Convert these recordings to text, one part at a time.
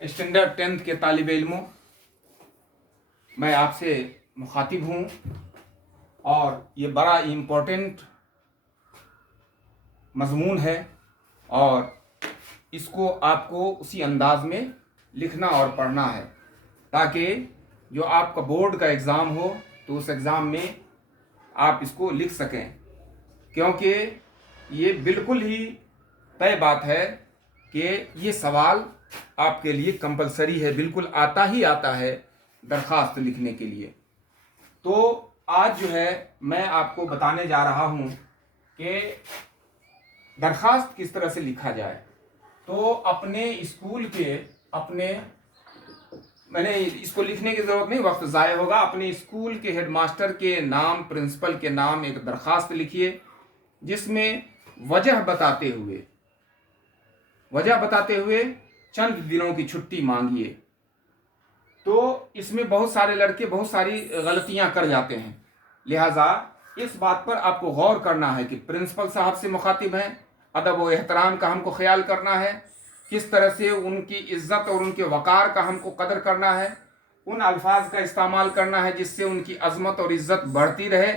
Standard 10th के तालिब इल्मों, मैं आपसे मुखातिब हूँ और ये बड़ा इम्पोर्टेंट मज़मून है और इसको आपको उसी अंदाज में लिखना और पढ़ना है ताकि जो आपका बोर्ड का एग्ज़ाम हो तो उस एग्ज़ाम में आप इसको लिख सकें, क्योंकि ये बिल्कुल ही तय बात है कि ये सवाल आपके लिए कंपलसरी है, बिल्कुल आता ही आता है दरख्वास्त लिखने के लिए। तो आज जो है मैं आपको बताने जा रहा हूँ कि दरख्वास्त किस तरह से लिखा जाए। तो अपने स्कूल के मैंने इसको लिखने की ज़रूरत नहीं, वक्त ज़ाय होगा। अपने स्कूल के हेडमास्टर के नाम, प्रिंसिपल के नाम एक दरख्वास्त लिखिए जिसमें वजह बताते हुए चंद दिनों की छुट्टी मांगिए। तो इसमें बहुत सारे लड़के बहुत सारी गलतियां कर जाते हैं, लिहाजा इस बात पर आपको गौर करना है कि प्रिंसिपल साहब से मुखातिब हैं, अदब व एहतराम का हमको ख्याल करना है, किस तरह से उनकी इज्जत और उनके वक़ार का हमको कदर करना है, उन अल्फाज का इस्तेमाल करना है जिससे उनकी अजमत और इज्जत बढ़ती रहे,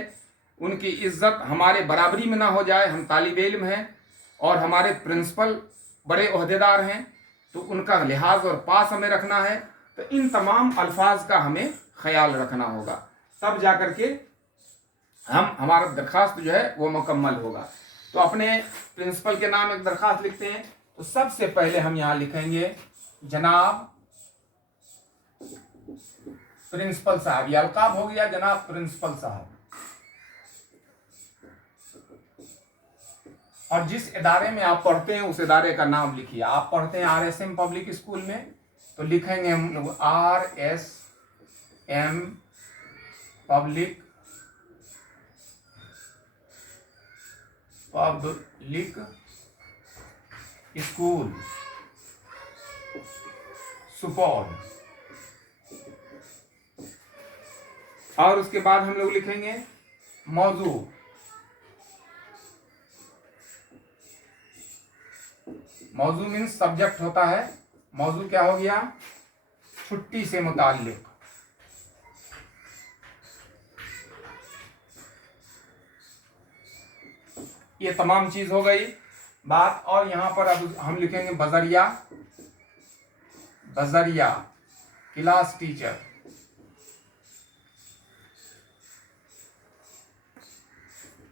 उनकी इज्जत हमारे बराबरी में ना हो जाए। हम तालिब इल्म हैं और हमारे प्रिंसिपल बड़े ओहदेदार हैं, तो उनका लिहाज और पास हमें रखना है। तो इन तमाम अल्फाज का हमें ख्याल रखना होगा, तब जा कर के हमारा दरख्वास्त जो है वो मुकम्मल होगा। तो अपने प्रिंसिपल के नाम एक दरख्वास्त लिखते हैं। तो सबसे पहले हम यहाँ लिखेंगे जनाब प्रिंसिपल साहब, ये अलकाब हो गया जनाब प्रिंसिपल साहब। और जिस इदारे में आप पढ़ते हैं उस इदारे का नाम लिखिए। आप पढ़ते हैं RSM पब्लिक स्कूल में, तो लिखेंगे हम लोग RSM पब्लिक स्कूल सुपौल। और उसके बाद हम लोग लिखेंगे मौजू मीन्स सब्जेक्ट होता है। मौजू क्या हो गया? छुट्टी से मुताल्लिक। ये तमाम चीज हो गई बात। और यहां पर अब हम लिखेंगे बजरिया क्लास टीचर।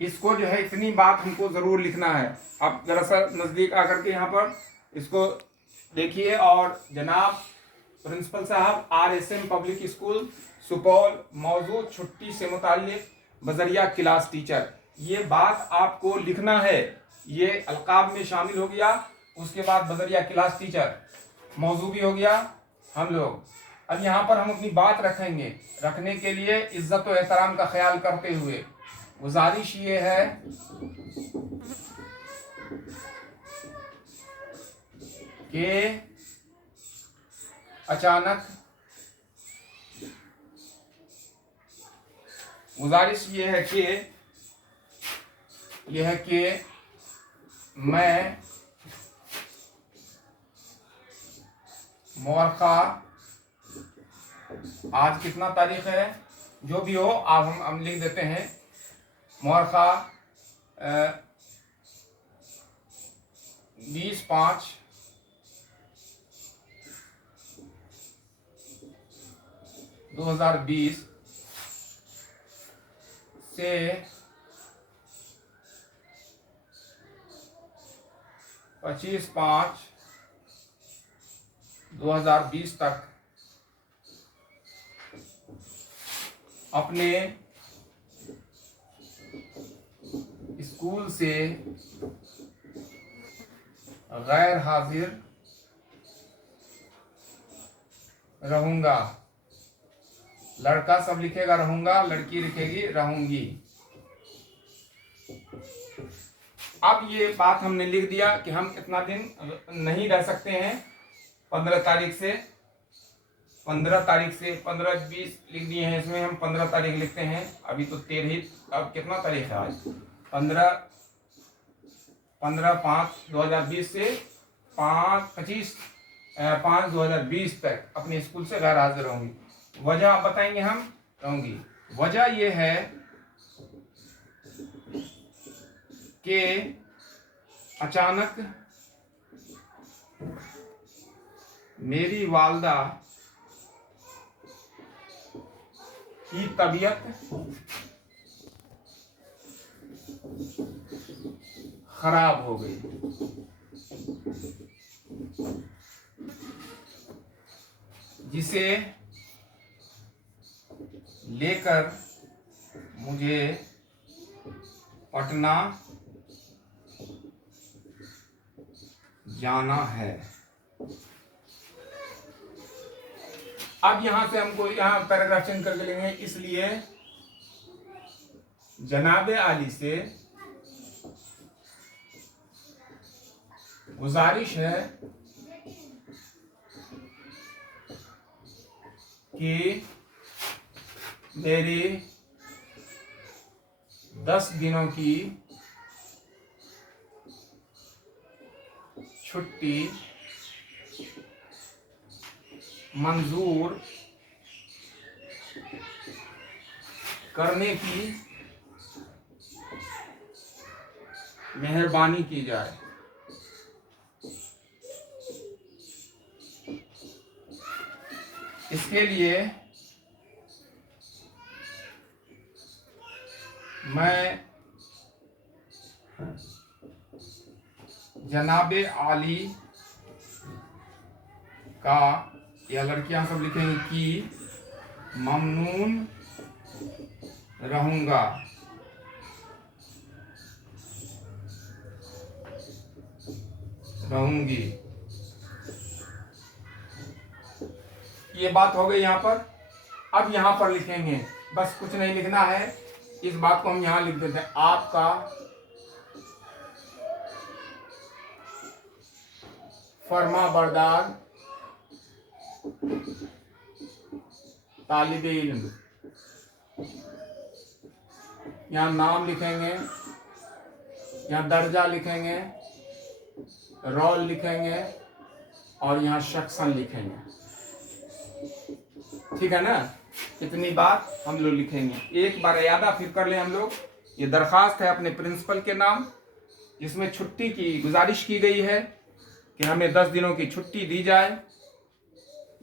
इसको जो है इतनी बात हमको जरूर लिखना है। आप जरा सा नजदीक आकर के यहाँ पर इसको देखिए। और जनाब प्रिंसिपल साहब RSM पब्लिक स्कूल सुपौल, मौजूद छुट्टी से मुताल्लिक बजरिया क्लास टीचर, ये बात आपको लिखना है। ये अलकाब में शामिल हो गया। उसके बाद बजरिया क्लास टीचर, मौजू भी हो गया हम लोग। अब यहाँ पर हम अपनी बात रखने के लिए इज्जत और एहतराम का ख्याल करते हुए गुजारिश ये है कि अचानक मैं मुअर्खा, आज कितना तारीख है, जो भी हो आप हम लिख देते हैं मुअर्खा 20/5/2020 से 25/5/2020 तक अपने स्कूल से गैर हाजिर रहूंगा। लड़का सब लिखेगा रहूंगा, लड़की लिखेगी रहूंगी। अब ये बात हमने लिख दिया कि हम इतना दिन नहीं रह सकते हैं। 15 तारीख से 15-20 लिख दिए हैं। इसमें हम 15 तारीख लिखते हैं। अभी तो 13, अब कितना तारीख है आज? 15/5/2020 से 25 5/2020 तक अपने स्कूल से गैर हाजिर रहूंगी। वजह आप बताएंगे, हम रहूंगी। वजह यह है कि अचानक मेरी वालदा की तबीयत खराब हो गई, जिसे लेकर मुझे पटना जाना है। अब यहां से हमको यहाँ पैराग्राफ चेंज करके लेंगे, इसलिए जनाबे आली से गुजारिश है कि मेरी 10 दिनों की छुट्टी मंजूर करने की मेहरबानी की जाए। इसके लिए मैं जनाबे आली का, या लड़कियां सब लिखेंगे कि ममनून रहूंगा, रहूंगी। ये बात हो गई यहाँ पर। अब यहाँ पर लिखेंगे, बस कुछ नहीं लिखना है, इस बात को हम यहाँ लिख देते हैं, आपका फर्मा बरदार तालिबे इल्म। यहाँ नाम लिखेंगे, यहाँ दर्जा लिखेंगे, रोल लिखेंगे और यहाँ शख्सन लिखेंगे। ठीक है ना, इतनी बात हम लोग लिखेंगे। एक बार यादा फिर कर लें हम लोग। ये दरखास्त है अपने प्रिंसिपल के नाम, जिसमें छुट्टी की गुजारिश की गई है कि हमें 10 दिनों की छुट्टी दी जाए।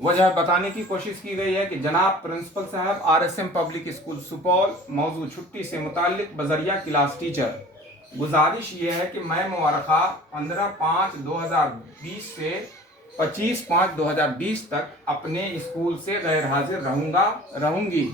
वजह बताने की कोशिश की गई है कि जनाब प्रिंसिपल साहब RSM पब्लिक स्कूल सुपौल, मौजू छुट्टी से मुताल्लिक बजरिया क्लास टीचर, गुजारिश ये है कि मैं मुबारका 15/5/2020 से 25/5/2020 तक अपने स्कूल से गैर हाजिर रहूंगी।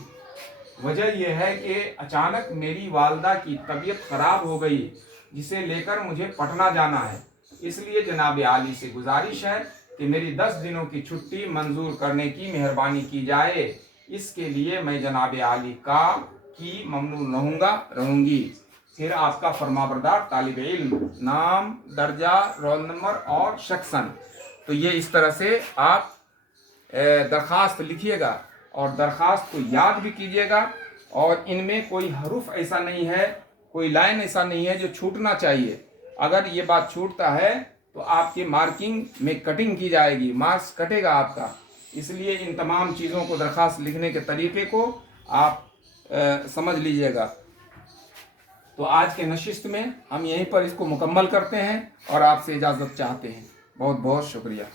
वजह यह है कि अचानक मेरी वालदा की तबीयत खराब हो गई, जिसे लेकर मुझे पटना जाना है। इसलिए जनाब आली से गुजारिश है कि मेरी 10 दिनों की छुट्टी मंजूर करने की मेहरबानी की जाए। इसके लिए मैं जनाब आली की ममनून रहूंगी। फिर आपका फरमाबरदार तालिब इल्म, नाम, दर्जा, रोल नंबर और शख्सन। तो ये इस तरह से आप दरख्वास्त लिखिएगा और दरख्वास्त को याद भी कीजिएगा। और इनमें कोई हरूफ ऐसा नहीं है, कोई लाइन ऐसा नहीं है जो छूटना चाहिए। अगर ये बात छूटता है तो आपके मार्किंग में कटिंग की जाएगी, मार्क्स कटेगा आपका। इसलिए इन तमाम चीज़ों को, दरख्वास्त लिखने के तरीके को आप समझ लीजिएगा। तो आज के नशिस्त में हम यहीं पर इसको मुकम्मल करते हैं और आपसे इजाज़त चाहते हैं। बहुत बहुत शुक्रिया।